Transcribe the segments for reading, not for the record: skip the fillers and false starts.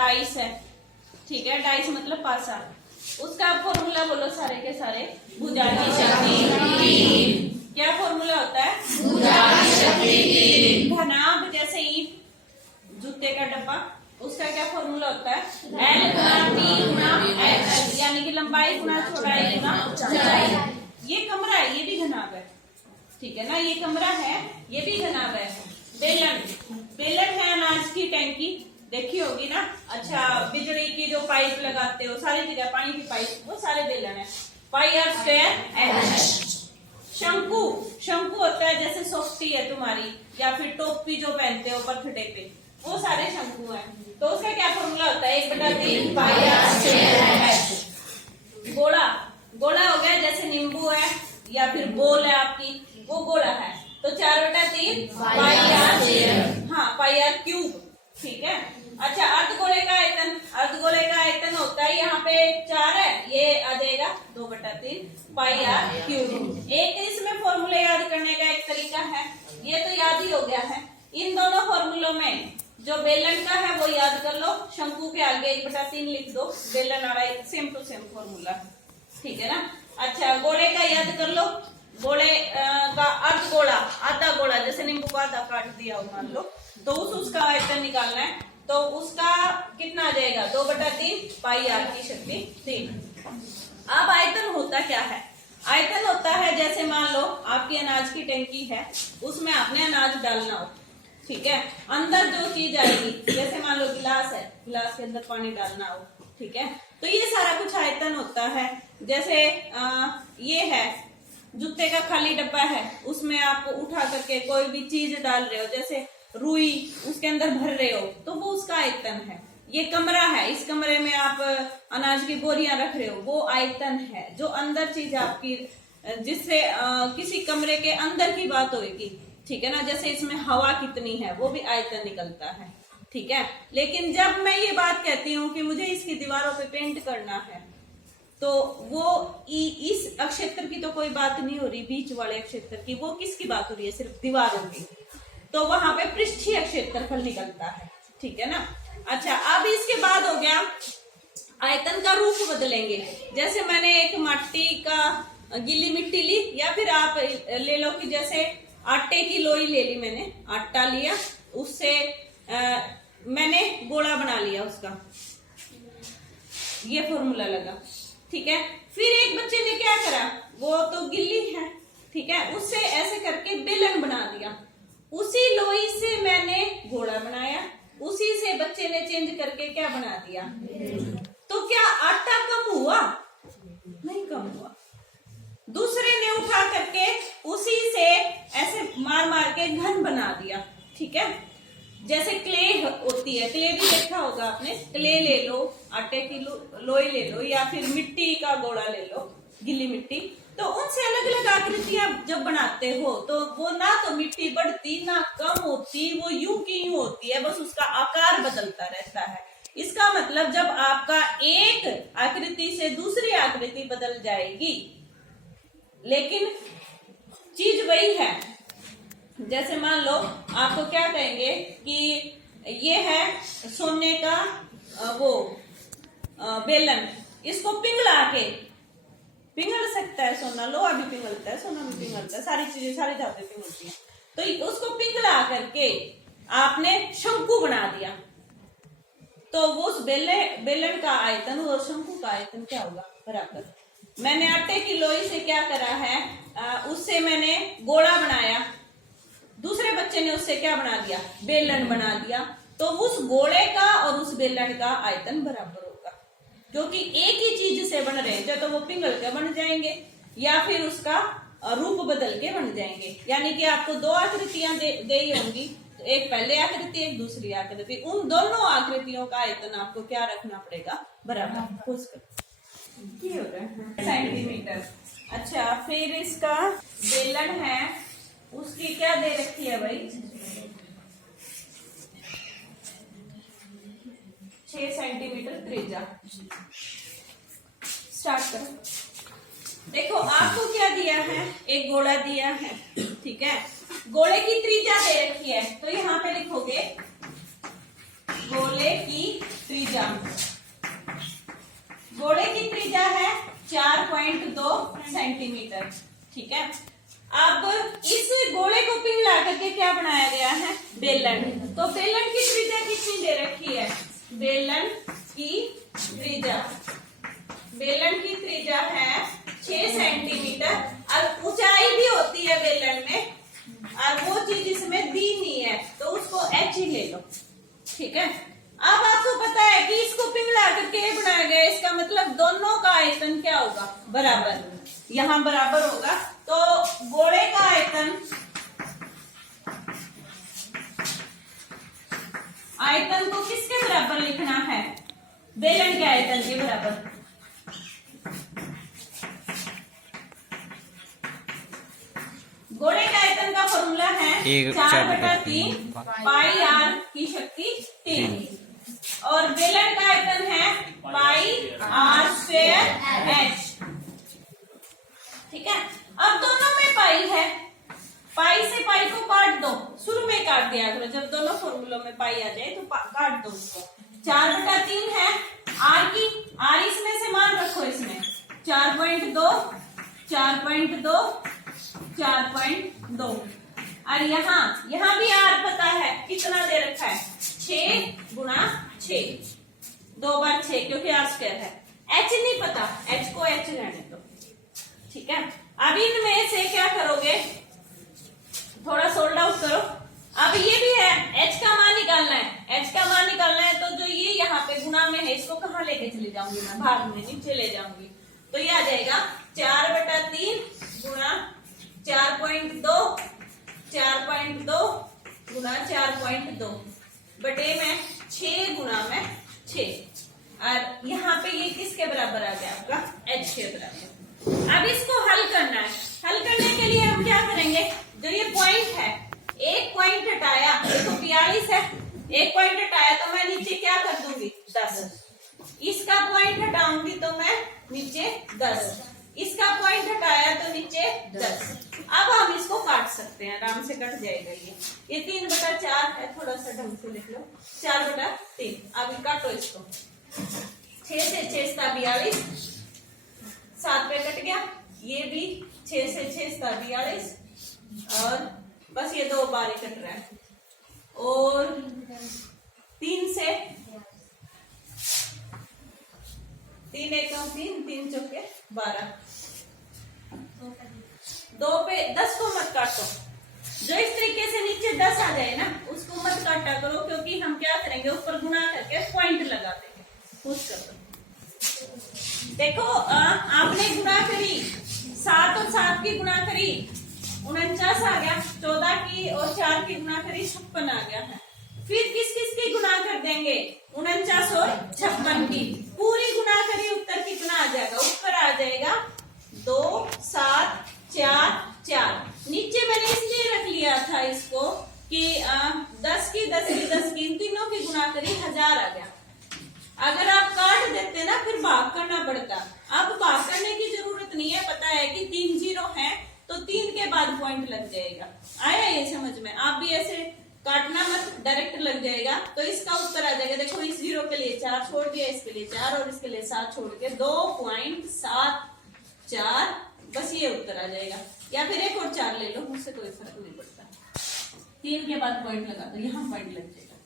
Dice है, ठीक है, डाइस मतलब पासा। उसका फॉर्मूला बोलो सारे के सारे, भुजा की शक्ति। क्या फॉर्मूला होता है? भुजा की शक्ति। घनाभ जैसे ईंट, जूते का डब्बा, उसका क्या फॉर्मूला होता है? L गुना T गुना HL, यानी कि लंबाई गुना चौड़ाई गुना ऊंचाई। ये कमरा है, ये भी घनाभ है, ठीक है ना, ये कमरा है, ये भी घनाभ है। बेलन, बेलन है अनाज की टैंकी, देखी होगी ना। अच्छा, बिजली की जो पाइप लगाते हो, सारी जगह पानी की पाइप, वो सारे बेलन है। पाई आर स्क्वायर एच। शंकु, शंकु होता है जैसे सॉफ्टी है तुम्हारी, या फिर टोपी जो पहनते हो बर्थडे पे, वो सारे शंकु हैं। तो उसका क्या फॉर्मूला होता है? 1/3 पाई आर स्क्वायर एच। गोला, गोला हो गया जैसे नींबू है या फिर बोल है आपकी, वो गोला है, तो 4/3 पाई आर, हाँ पाई आर क्यूब, ठीक है। अच्छा, अर्धगोले का आयतन, अर्धगोले का आयतन होता है, यहाँ पे 4 है, ये आ जाएगा 2/3 पाई आर क्यूब। एक इसमें फॉर्मूले याद करने का एक तरीका है, ये तो याद ही हो गया है। इन दोनों फॉर्मूलों में जो बेलन का है वो याद कर लो, शंकु के आगे 1/3 लिख दो, बेलन आ रहा है, सेम टू सेम फॉर्मूला, ठीक है ना। अच्छा, गोले का याद कर लो, गोले का अर्धगोला, आधा गोला, जैसे नींबू को आधा काट दिया हो मान लो, तो उसका आयतन निकालना है, तो उसका कितना आ जाएगा? 2/3 पाई आर की शक्ति 3। अब आयतन होता क्या है? आयतन होता है जैसे मान लो आपकी अनाज की टैंकी है, उसमें आपने अनाज डालना हो, ठीक है, अंदर जो चीज आएगी, जैसे मान लो गिलास है, गिलास के अंदर पानी डालना हो, ठीक है, तो ये सारा कुछ आयतन होता है। जैसे ये है जूते का खाली डब्बा है, उसमें आप उठा करके कोई भी चीज डाल रहे हो, जैसे रुई उसके अंदर भर रहे हो, तो वो उसका आयतन है। ये कमरा है, इस कमरे में आप अनाज की बोरियां रख रहे हो, वो आयतन है। जो अंदर चीज आपकी, जिससे किसी कमरे के अंदर की बात होगी, ठीक है ना, जैसे इसमें हवा कितनी है, वो भी आयतन निकलता है, ठीक है। लेकिन जब मैं ये बात कहती हूँ कि मुझे इसकी दीवारों पे पेंट करना है, तो वो इस अक्षेत्र की तो कोई बात नहीं हो रही, बीच वाले क्षेत्र की, वो किसकी बात हो रही है? सिर्फ दीवारों की। तो वहां पे पृष्ठीय क्षेत्रफल निकलता है, ठीक है ना। अच्छा, अब इसके बाद हो गया आयतन का रूप बदलेंगे। जैसे मैंने एक मिट्टी का गीली मिट्टी ली, या फिर आप ले लो कि जैसे आटे की लोई ले ली, मैंने आटा लिया, उससे मैंने गोला बना लिया, उसका ये फॉर्मूला लगा, ठीक है। फिर एक बच्चे ने क्या करा, वो तो गिल्ली है, ठीक है, उससे ऐसे करके बेलन बना दिया, उसी लोई से मैंने गोला बनाया, उसी से बच्चे ने चेंज करके क्या बना दिया। तो क्या आटा कम हुआ? नहीं कम हुआ। दूसरे ने उठा करके उसी से ऐसे मार मार के घन बना दिया, ठीक है। जैसे क्ले होती है, क्ले भी देखा होगा आपने, क्ले ले लो, आटे की लोई ले लो, या फिर मिट्टी का गोला ले लो, गिल्ली मिट्टी, तो उनसे अलग अलग आकृतियां जब बनाते हो, तो वो ना तो मिट्टी बढ़ती ना कम होती, वो यूं की यूं होती है, बस उसका आकार बदलता रहता है। इसका मतलब जब आपका एक आकृति से दूसरी आकृति बदल जाएगी, लेकिन चीज वही है। जैसे मान लो आपको क्या कहेंगे कि ये है सोने का वो बेलन, इसको पिघला के, पिघल सकता है सोना, लोहा भी पिघलता है, सोना भी पिघलता है, सारी चीजें, सारी धातुएं पिघलती हैं, तो उसको पिघला करके आपने शंकु बना दिया, तो वो उस बेलन का आयतन और शंकु का आयतन क्या होगा? बराबर। मैंने आटे की लोई से क्या करा है, उससे मैंने गोला बनाया, दूसरे बच्चे ने उससे क्या बना दिया? बेलन बना दिया, तो उस गोले का और उस बेलन का आयतन बराबर होगा, क्योंकि एक ही चीज से बन रहे हैं, तो वो पिघल के बन जाएंगे या फिर उसका रूप बदल के बन जाएंगे। यानी कि आपको दो आकृतियां दी होंगी, तो एक पहले आकृति, एक दूसरी आकृति, उन दोनों आकृतियों का आयतन आपको क्या रखना पड़ेगा? बराबर। सेंटीमीटर। अच्छा, फिर इसका बेलन है, उसकी क्या दे रखी है भाई? 6 सेंटीमीटर त्रिज्या। स्टार्ट करो। देखो आपको क्या दिया है, एक गोला दिया है, ठीक है, गोले की त्रिज्या दे रखी है, तो यहाँ पे लिखोगे गोले की त्रिज्या। त्रिज्या, गोले की त्रिज्या है 4.2 सेंटीमीटर। ठीक है, अब इस गोले को पिघला करके क्या बनाया गया है, बेलन। तो बेलन की त्रिज्या कितनी दे रखी है, बेलन की त्रिज्या, बेलन की त्रिज्या है 6 सेंटीमीटर। अब ऊंचाई भी होती है बेलन में, और वो चीज इसमें दी नहीं है, तो उसको h ही ले लो। ठीक है, अब आपको पता है कि इसको पिघला करके बनाया गया, इसका मतलब दोनों का आयतन क्या होगा, बराबर, यहाँ बराबर होगा। तो गोले का आयतन, आयतन को किसके बराबर लिखना है, बेलन के आयतन के बराबर। गोले के आयतन का फॉर्मूला है 4/3 पाई आर की शक्ति 3, और बेलन का आयतन है पाई आर स्क्वायर एच। ठीक है, अब दोनों में पाई है, पाई से पाई को काट दो, शुरू में काट दिया करो, जब दोनों फॉर्मूलों में पाई आ जाए तो काट दो उसको। 4/3 है आर की, आर इसमें से मान रखो, इसमें 4.2 4.2 4.2, और यहाँ भी आर पता है कितना दे रखा है, 6 गुणा 6, 2 बार 6 क्योंकि आर स्क्वायर है। एच नहीं पता, एच को एच रहने दो। ठीक है, अब इनमें से क्या करोगे, थोड़ा सोल्ड आउट करो। अब ये भी है, h का मान निकालना है, h का मान निकालना है, तो जो ये यहाँ पे गुणा में है, इसको कहाँ लेके चले जाऊंगी मैं, भाग में नीचे ले जाऊंगी, तो ये आ जाएगा 4/3 गुणा 4.2 4.2 गुणा 4.2 बटे में 6 गुणा में 6, और यहाँ पे ये किसके बराबर आ गया, आपका h के बराबर। अब इसको हल करना है, हल करने के लिए हम क्या करेंगे, जो ये पॉइंट है, एक पॉइंट हटाया, देखो 42 है, एक पॉइंट हटाया तो मैं नीचे क्या कर दूंगी 10, इसका पॉइंट हटाऊंगी तो मैं नीचे 10, इसका पॉइंट हटाया तो नीचे 10। अब हम इसको काट सकते हैं, आराम से कट जाएगा ये 3/4 है, थोड़ा सा ढंग से लिख लो, 4/3। अब काटो इसको, 6 से 6 42, 7 पे कट गया, ये भी 6 से 6 42, और बस ये 2 बार कट रहा है, और 3 से 3 एकम 3, 3 चौके 12, 2 पे 10 को मत काटो, जो इस तरीके से नीचे 10 आ जाए ना उसको मत काटा करो, क्योंकि हम क्या करेंगे ऊपर गुणा करके पॉइंट लगा देंगे, पुश कर दो। देखो आपने गुणा करी, 7 और 7 की गुणा करी 49 आ गया, 14 की और 4 की गुणा करी 56 आ गया है। फिर किस किस की गुणा कर देंगे, 49 और 56 की पूरी गुणा करी, उत्तर कितना आ जाएगा, ऊपर आ जाएगा 2 7 4 4। नीचे मैंने इसलिए रख लिया था इसको कि 10 की 10 की 10 की इन तीनों की गुणा करी 1000 आ गया। अगर आप काट देते ना फिर भाग करना पड़ता, अब भाग करने की जरूरत नहीं है, पता है कि 3 0 है तो 3 के बाद पॉइंट लग जाएगा। आया ये समझ में, आप भी ऐसे काटना मत, डायरेक्ट लग जाएगा तो इसका उत्तर आ जाएगा। देखो इस 0 के लिए 4 छोड़ दिया, इसके लिए 4 और इसके लिए 7 छोड़ के 2.74, बस ये उत्तर आ जाएगा। या फिर एक और 4 ले लो, मुझसे कोई फर्क नहीं पड़ता, 3 के बाद पॉइंट लगा दो, यहाँ पॉइंट लग जाएगा।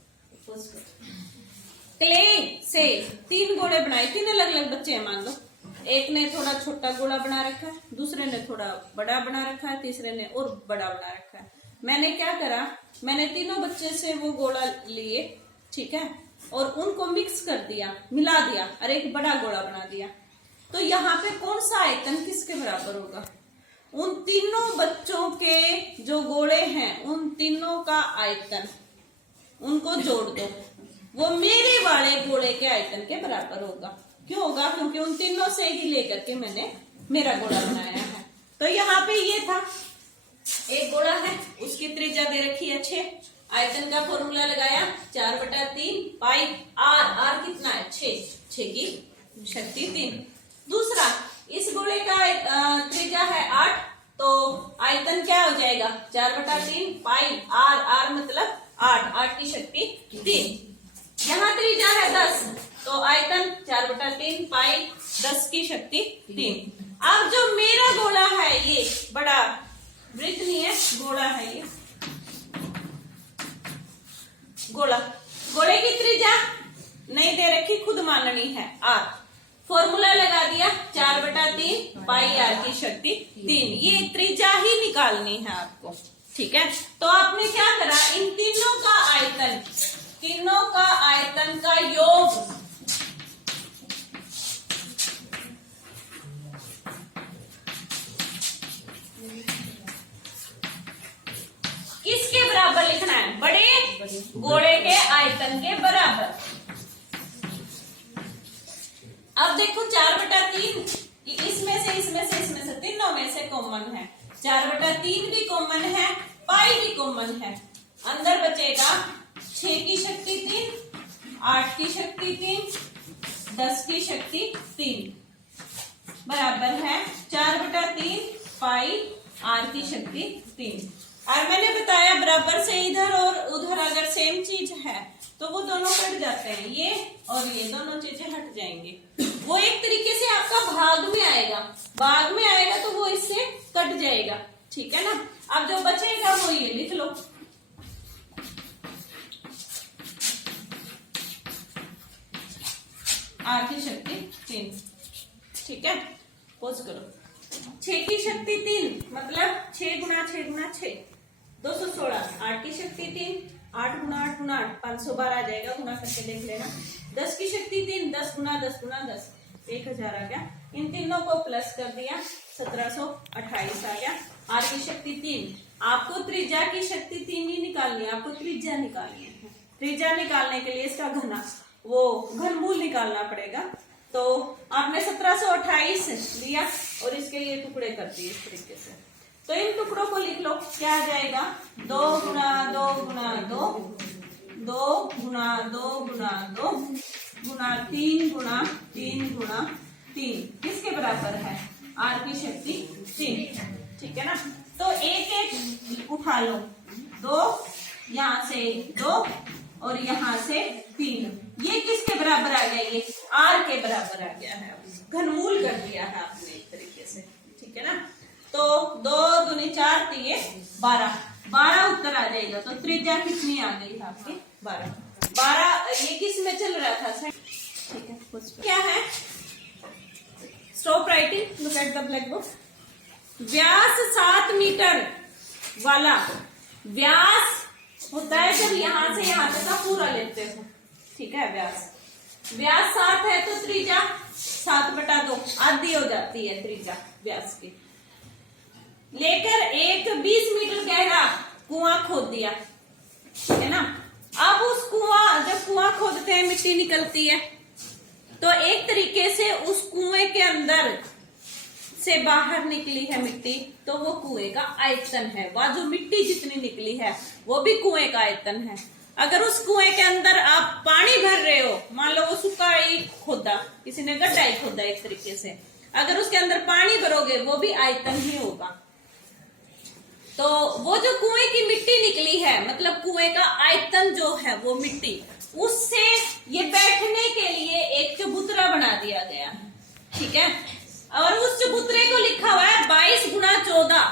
क्ले से 3 गोले बनाए, 3 अलग अलग बच्चे हैं मान लो, एक ने थोड़ा छोटा गोला बना रखा है, दूसरे ने थोड़ा बड़ा बना रखा है, तीसरे ने और बड़ा बना रखा है। मैंने क्या करा, मैंने तीनों बच्चे से वो गोला लिए, ठीक है, और उनको मिक्स कर दिया, मिला दिया और एक बड़ा गोला बना दिया। तो यहाँ पे कौन सा आयतन किसके बराबर होगा, उन तीनों बच्चों के जो गोले हैं उन तीनों का आयतन, उनको जोड़ दो, वो मेरे वाले गोले के आयतन के बराबर होगा। क्यों होगा, क्योंकि उन तीनों से ही लेकर के मैंने मेरा गोला बनाया है। तो यहाँ पे ये था, एक गोला है, उसकी त्रिज्या दे रखी है 6, आयतन का फॉर्मूला लगाया 4/3 पाई आर, आर कितना है 6 की शक्ति 3। दूसरा इस गोले का त्रिज्या है 8, तो आयतन क्या हो जाएगा 4/3 पाई आर, आर मतलब 8 की शक्ति 3। यहाँ त्रिज्या है 10, 4/3 पाई 10 की शक्ति 3। अब जो मेरा गोला है ये बड़ा वृत्त नहीं है, गोला है ये गोला। गोले की त्रिज्या नहीं दे रखी, खुद माननी है r। फॉर्मूला लगा दिया 4/3 पाई r की शक्ति 3। ये त्रिज्या ही निकालनी है आपको, ठीक है। तो आपने क्या करा, इन तीनों का आयतन का योग किसके बराबर लिखना है, बड़े गोले के आयतन के बराबर। अब देखो 4/3 इसमें से तीनों में से कॉमन है, 4/3 भी कॉमन है, पाई भी कॉमन है। अंदर बचेगा 6 की शक्ति 3, 8 की शक्ति 3, 10 की शक्ति 3 बराबर है 4/3 पाई r की शक्ति 3। और मैंने बताया बराबर से इधर और उधर अगर सेम चीज है तो वो दोनों कट जाते हैं, ये और ये दोनों चीजें हट जाएंगी। वो एक तरीके से आपका भाग में आएगा तो वो इससे कट जाएगा, ठीक है ना। अब जो बचेगा वो ये लिख लो, r की शक्ति 3, ठीक है। पोज करो, 6 की शक्ति 3 मतलब 6 गुना 6 गुना 6 216, 8 की शक्ति 3 8 गुना 8 गुना 8 512 आ जाएगा, गुना करके देख लेना। 10 की शक्ति 3 10 गुना 10 गुना 10 1000 आ गया। इन तीनों को प्लस कर दिया 1728 आ गया। r की शक्ति 3। आपको त्रिज्या की शक्ति 3 ही निकालनी है, आपको त्रिज्या निकालनी है। त्रिज्या निकालने के लिए इसका घनमूल निकालना पड़ेगा। तो आपने 1728 लिया और इसके ये टुकड़े कर दिए इस तरीके से। तो इन टुकड़ों को लिख लो, क्या आ जाएगा 2 गुना 2 गुना 2 2 गुना 2 गुना 2 गुना 3 गुना 3 गुना 3 किसके बराबर है, r की शक्ति 3, ठीक है ना। तो एक एक उठा लो, 2 यहाँ से 2 और यहाँ से 3, ये किसके बराबर आ गया, ये r के बराबर आ गया है। घनमूल कर दिया है आपने एक तरीके से, ठीक है ना। तो 2 दूनी 4 3 12 उत्तर आ जाएगा। तो त्रिज्या कितनी आ गई आपकी 12। ये किस में चल रहा था, ठीक है। क्या है, stop writing, look at the black book. व्यास 7 मीटर वाला व्यास होता है जब यहां से यहां तक का पूरा लेते हो, ठीक है। व्यास 7 है तो त्रिज्या 7/2 आधी हो जाती है त्रिज्या व्यास की। लेकर एक 20 मीटर गहरा कुआं खोद दिया, है ना। अब उस जब कुआं खोदते हैं मिट्टी निकलती है, तो एक तरीके से उस कुएं के अंदर से बाहर निकली है मिट्टी, तो वो कुएं का आयतन है। वह जो मिट्टी जितनी निकली है वो भी कुएं का आयतन है। अगर उस कुएं के अंदर आप पानी भर रहे हो, मान लो वो सूखा ही खोदा, किसी ने गड्ढा ही खोदा एक तरीके से, अगर उसके अंदर पानी भरोगे वो भी आयतन ही होगा। तो वो जो कुएं की मिट्टी निकली है, मतलब कुएं का आयतन जो है वो मिट्टी, उससे ये बैठने के लिए एक चबूतरा बना दिया गया है, ठीक है। और उस चबूतरे को लिखा हुआ है 22 गुना 14,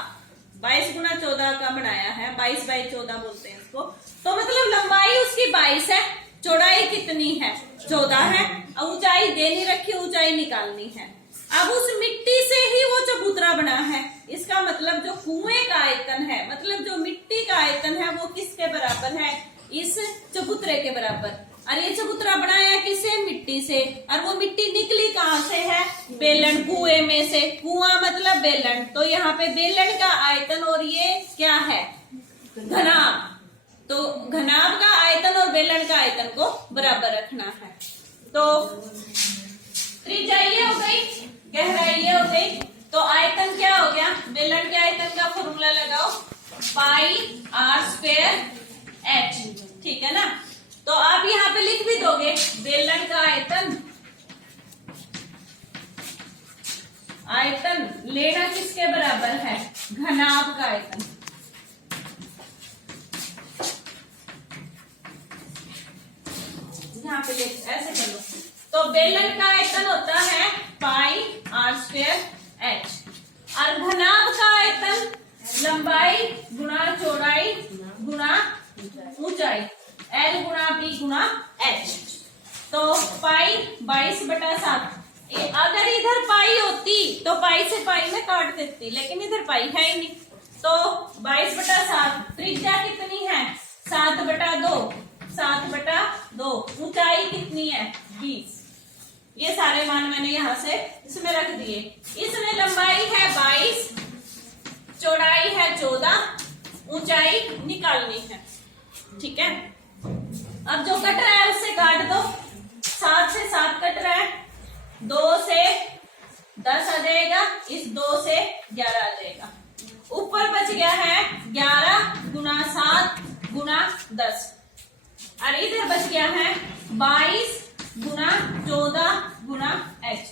22 गुना 14 का बनाया है, 22/14 बोलते हैं इसको। तो मतलब लंबाई उसकी 22 है, चौड़ाई कितनी है 14 है, ऊंचाई दे नहीं रखी, ऊंचाई निकालनी है। अब उस मिट्टी से ही वो चबूतरा बना है, इसका मतलब जो कुएं का आयतन है, मतलब जो मिट्टी का आयतन है, वो किसके बराबर है, इस चबूतरे के बराबर। और ये चबूतरा बनाया किससे, मिट्टी से। और वो मिट्टी निकली कहाँ से है, बेलन, कुएं में से। कुआं मतलब बेलन, तो यहाँ पे बेलन का आयतन और ये क्या है, घनाभ। तो घनाभ का आयतन और बेलन का आयतन को बराबर रखना है। तो त्रिज्या ये हो गई, गहराई ये हो गई, तो आयतन क्या हो गया, बेलन के आयतन का फॉर्मूला लगाओ, πr² h, ठीक है ना। तो आप यहाँ पे लिख भी दोगे बेलन का आयतन लेना किसके बराबर है, घनाभ का आयतन। यहाँ पे ऐसे कर लो, तो बेलन का आयतन होता है पाई r² h। और घनाभ का आयतन लंबाई गुणा चौड़ाई गुणा ऊंचाई l गुणा b गुणा h। तो पाई 22/7। अगर इधर पाई होती तो पाई से पाई में काट देती, लेकिन इधर पाई है ही नहीं, तो 22/7। त्रिज्या कितनी है 7/2, 7/2। ऊंचाई कितनी है 20। ये सारे मान मैंने यहाँ से इसमें रख दिए। इसमें लंबाई है 22, चौड़ाई है 14, ऊंचाई निकालनी है। ठीक है, अब जो कट रहा है उससे काट दो। 7 से 7 कट रहा है, 2 से 10 आ जाएगा, इस 2 से 11 आ जाएगा। ऊपर बच गया है 11 गुणा 7 गुणा 10, और इधर बच गया है 22 गुणा 14 गुणा h।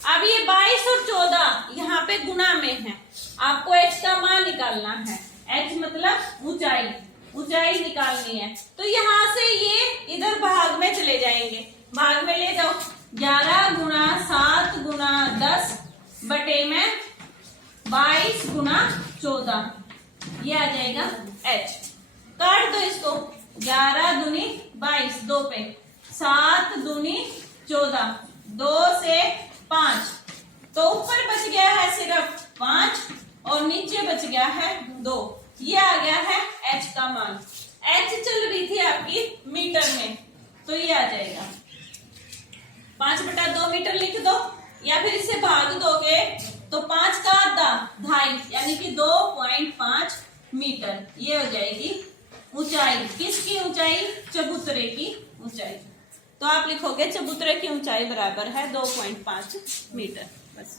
अब ये 22 और 14 यहाँ पे गुणा में है, आपको h का मान निकालना है। h मतलब ऊंचाई, ऊंचाई निकालनी है। तो यहाँ से ये इधर भाग में चले जाएंगे, भाग में ले जाओ। 11 गुणा 7 गुणा 10 बटे में 22 गुणा 14, ये आ जाएगा h। काट दो इसको, 11 दूनी 22, 2 पे 7 दूनी 14, 2 से 5, तो ऊपर बच गया है सिर्फ 5 और नीचे बच गया है 2। ये आ गया है h का मान। h चल रही थी आपकी मीटर में, तो ये आ जाएगा 5/2 मीटर लिख दो, या फिर इससे भाग दोगे तो 5 का आधा 2.5 यानी कि 2.5 मीटर। ये हो जाएगी ऊंचाई। किसकी ऊंचाई? चबूतरे की ऊंचाई। तो आप लिखोगे चबूतरे की ऊंचाई बराबर है 2.5 मीटर। बस।